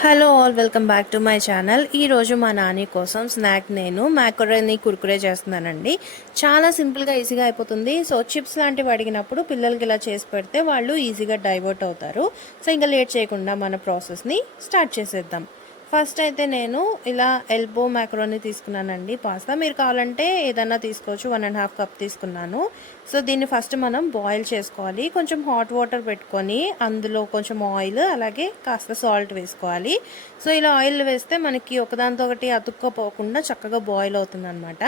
Hello all welcome back to my channel ఈరోజు మా నాని కోసం స్నాక్ నేను మ్యాకరోని కుర్కురే చేస్తున్నానండి. చాలా సింపుల్గా ఈజీగా అయిపోతుంది. సో చిప్స్ లాంటివి అడిగినప్పుడు పిల్లలకి ఇలా చేసి పెడితే వాళ్ళు ఈజీగా డైవర్ట్ అవుతారు. సో ఇంకా లేట్ చేయకుండా మన ప్రాసెస్ని స్టార్ట్ చేసేద్దాం. ఫస్ట్ అయితే నేను ఇలా ఎల్బో మ్యాక్రోని తీసుకున్నానండి పాస్తా మీరు కావాలంటే ఏదన్నా తీసుకోవచ్చు. వన్ అండ్ హాఫ్ కప్ తీసుకున్నాను. సో దీన్ని ఫస్ట్ మనం బాయిల్ చేసుకోవాలి. కొంచెం హాట్ వాటర్ పెట్టుకొని అందులో కొంచెం ఆయిల్ అలాగే కాస్త సాల్ట్ వేసుకోవాలి. సో ఇలా ఆయిల్ వేస్తే మనకి ఒకదానితో ఒకటి అతుక్కపోకుండా చక్కగా బాయిల్ అవుతుంది అనమాట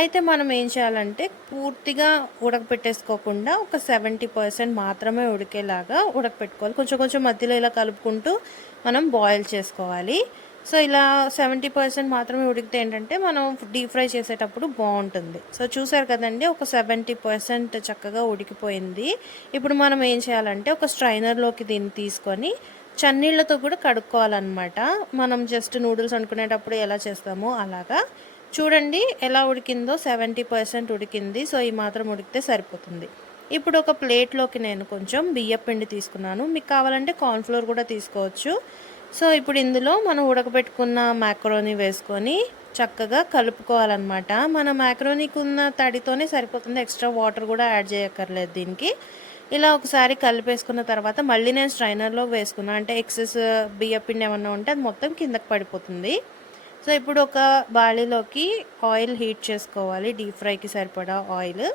అయితే మనం ఏం చేయాలంటే పూర్తిగా ఉడకపెట్టేసుకోకుండా ఒక సెవెంటీ పర్సెంట్ మాత్రమే ఉడికేలాగా ఉడకపెట్టుకోవాలి. కొంచెం కొంచెం మధ్యలో ఇలా కలుపుకుంటూ మనం బాయిల్ చేసుకోవాలి. సో ఇలా సెవెంటీ పర్సెంట్ మాత్రమే ఉడికితే ఏంటంటే మనం డీప్ ఫ్రై చేసేటప్పుడు బాగుంటుంది. సో చూసారు కదండి ఒక సెవెంటీ పర్సెంట్ చక్కగా ఉడికిపోయింది. ఇప్పుడు మనం ఏం చేయాలంటే ఒక స్ట్రైనర్లోకి దీన్ని తీసుకొని చన్నీళ్ళతో కూడా కడుక్కోవాలన్నమాట. మనం జస్ట్ నూడిల్స్ అనుకునేటప్పుడు ఎలా చేస్తామో అలాగా. చూడండి ఎలా ఉడికిందో సెవెంటీ పర్సెంట్ ఉడికింది. సో ఈ మాత్రం ఉడికితే సరిపోతుంది. ఇప్పుడు ఒక ప్లేట్లోకి నేను కొంచెం బియ్య పిండి తీసుకున్నాను. మీకు కావాలంటే కార్న్ఫ్లోర్ కూడా తీసుకోవచ్చు. సో ఇప్పుడు ఇందులో మనం ఉడకబెట్టుకున్న మ్యాక్రోని వేసుకొని చక్కగా కలుపుకోవాలన్నమాట. మన మ్యాక్రోనీకి ఉన్న తడితోనే సరిపోతుంది. ఎక్స్ట్రా వాటర్ కూడా యాడ్ చేయక్కర్లేదు దీనికి. ఇలా ఒకసారి కలిపేసుకున్న తర్వాత మళ్ళీ నేను స్ట్రైనర్లో వేసుకున్నా. అంటే ఎక్సెస్ బియ్య పిండి ఏమన్నా ఉంటే అది మొత్తం కిందకి పడిపోతుంది. సో ఇప్పుడు ఒక బాళీలోకి ఆయిల్ హీట్ చేసుకోవాలి. డీప్ ఫ్రైకి సరిపడా ఆయిల్.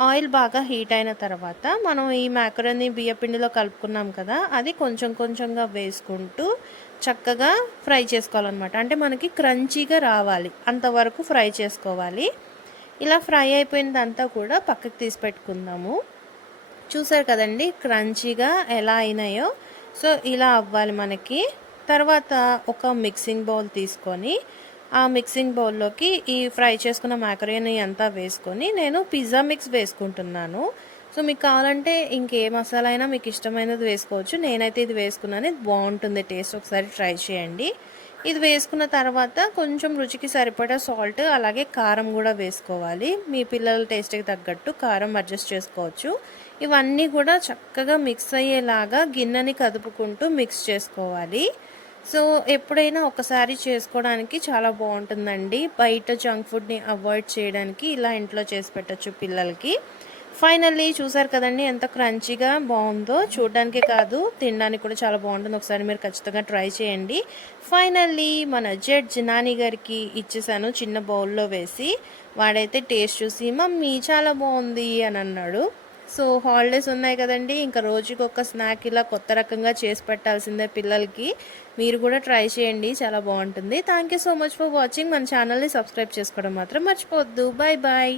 ఆయిల్ బాగా హీట్ అయిన తర్వాత మనం ఈ మ్యాకరోని బియ్యపిండిలో కలుపుకున్నాం కదా అది కొంచెం కొంచెంగా వేసుకుంటూ చక్కగా ఫ్రై చేసుకోవాలన్నమాట. అంటే మనకి క్రంచీగా రావాలి అంతవరకు ఫ్రై చేసుకోవాలి. ఇలా ఫ్రై అయిపోయిందంతా కూడా పక్కకు తీసి పెట్టుకుందాము. చూసారు కదండి క్రంచీగా ఎలా అయినాయో. సో ఇలా అవ్వాలి మనకి. తర్వాత ఒక మిక్సింగ్ బౌల్ తీసుకొని ఆ మిక్సింగ్ బౌల్లోకి ఈ ఫ్రై చేసుకున్న మ్యాకరోని అంతా వేసుకొని నేను పిజ్జా మిక్స్ వేసుకుంటున్నాను. సో మీకు కావాలంటే ఇంకే మసాలా అయినా మీకు ఇష్టమైనది వేసుకోవచ్చు. నేనైతే ఇది వేసుకున్నాను. ఇది బాగుంటుంది. టేస్ట్ ఒకసారి ట్రై చేయండి. ఇది వేసుకున్న తర్వాత కొంచెం రుచికి సరిపడా సాల్ట్ అలాగే కారం కూడా వేసుకోవాలి. మీ పిల్లల టేస్ట్కి తగ్గట్టు కారం అడ్జస్ట్ చేసుకోవచ్చు. ఇవన్నీ కూడా చక్కగా మిక్స్ అయ్యేలాగా గిన్నెని కదుపుకుంటూ మిక్స్ చేసుకోవాలి. సో ఎప్పుడైనా ఒకసారి చేసుకోవడానికి చాలా బాగుంటుందండి. బయట జంక్ ఫుడ్ని అవాయిడ్ చేయడానికి ఇలా ఇంట్లో చేసి పెట్టచ్చు పిల్లలకి. ఫైనల్లీ చూసారు కదండి ఎంత క్రంచీగా బాగుందో. చూడడానికి కాదు తినడానికి కూడా చాలా బాగుంటుంది. ఒకసారి మీరు ఖచ్చితంగా ట్రై చేయండి. ఫైనల్లీ మన జడ్ జినాని గారికి ఇచ్చేసాను చిన్న బౌల్లో వేసి. వాడైతే టేస్ట్ చూసి మమ్మీ చాలా బాగుంది అని అన్నాడు. సో హాలిడేస్ ఉన్నాయి కదండి. ఇంకా రోజుకి ఒక స్నాక్ ఇలా కొత్త రకంగా చేసి పెట్టాల్సిందే పిల్లలకి. మీరు కూడా ట్రై చేయండి. చాలా బాగుంటుంది. Thank you so much for watching మన ఛానల్ని సబ్స్క్రైబ్ చేసుకోవడం మాత్రం మర్చిపోవద్దు. Bye bye